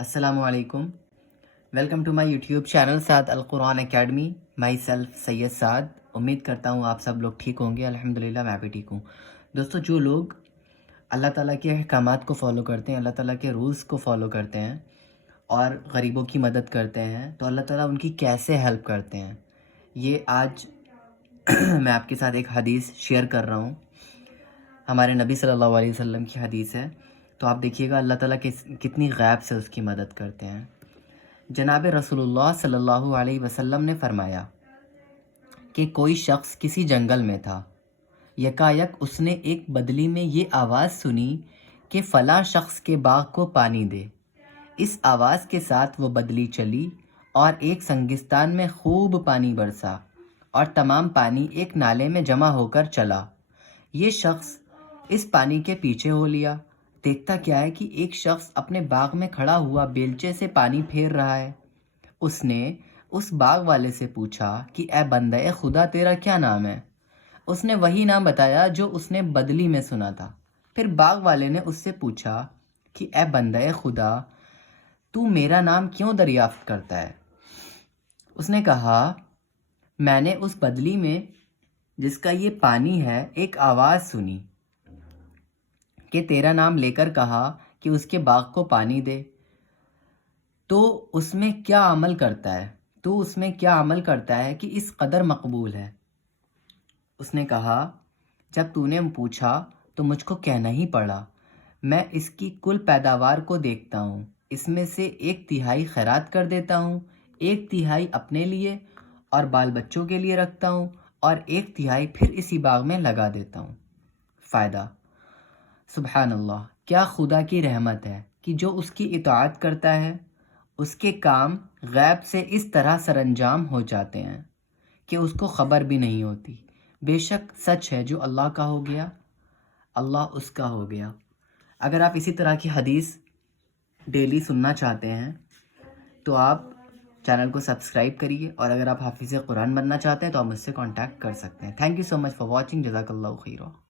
السلام علیکم. Welcome to my YouTube channel Saad Al Quran academy. My self سید سعد. امید کرتا ہوں آپ سب لوگ ٹھیک ہوں گے. الحمدللہ میں بھی ٹھیک ہوں. دوستو، جو لوگ اللہ تعالیٰ کے احکامات کو فالو کرتے ہیں، اللہ تعالیٰ کے رولز کو فالو کرتے ہیں اور غریبوں کی مدد کرتے ہیں، تو اللہ تعالیٰ ان کی کیسے ہیلپ کرتے ہیں، یہ آج میں آپ کے ساتھ ایک حدیث شیئر کر رہا ہوں. ہمارے نبی صلی اللہ علیہ وسلم کی حدیث ہے، تو آپ دیکھیے گا اللہ تعالیٰ کتنی غیب سے اس کی مدد کرتے ہیں. جناب رسول اللہ صلی اللہ علیہ وسلم نے فرمایا کہ کوئی شخص کسی جنگل میں تھا. یکایک اس نے ایک بدلی میں یہ آواز سنی کہ فلاں شخص کے باغ کو پانی دے. اس آواز کے ساتھ وہ بدلی چلی اور ایک سنگستان میں خوب پانی برسا اور تمام پانی ایک نالے میں جمع ہو کر چلا. یہ شخص اس پانی کے پیچھے ہو لیا. دیکھتا کیا ہے کہ ایک شخص اپنے باغ میں کھڑا ہوا بیلچے سے پانی پھیر رہا ہے. اس نے اس باغ والے سے پوچھا کہ اے بندہ خدا، تیرا کیا نام ہے؟ اس نے وہی نام بتایا جو اس نے بدلی میں سنا تھا. پھر باغ والے نے اس سے پوچھا کہ اے بندہ خدا، تو میرا نام کیوں دریافت کرتا ہے؟ اس نے کہا، میں نے اس بدلی میں جس کا یہ پانی ہے ایک آواز سنی کہ تیرا نام لے کر کہا کہ اس کے باغ کو پانی دے. تو اس میں کیا عمل کرتا ہے کہ اس قدر مقبول ہے؟ اس نے کہا، جب تو نے پوچھا تو مجھ کو کہنا ہی پڑا. میں اس کی کل پیداوار کو دیکھتا ہوں، اس میں سے 1/3 خیرات کر دیتا ہوں، 1/3 اپنے لیے اور بال بچوں کے لیے رکھتا ہوں، اور 1/3 پھر اسی باغ میں لگا دیتا ہوں. فائدہ: سبحان اللہ، کیا خدا کی رحمت ہے کہ جو اس کی اطاعت کرتا ہے اس کے کام غیب سے اس طرح سر انجام ہو جاتے ہیں کہ اس کو خبر بھی نہیں ہوتی. بے شک سچ ہے، جو اللہ کا ہو گیا اللہ اس کا ہو گیا. اگر آپ اسی طرح کی حدیث ڈیلی سننا چاہتے ہیں تو آپ چینل کو سبسکرائب کریے، اور اگر آپ حافظ قرآن بننا چاہتے ہیں تو آپ مجھ سے کانٹیکٹ کر سکتے ہیں. Thank you so much for watching. جزاک اللہ خیرہ.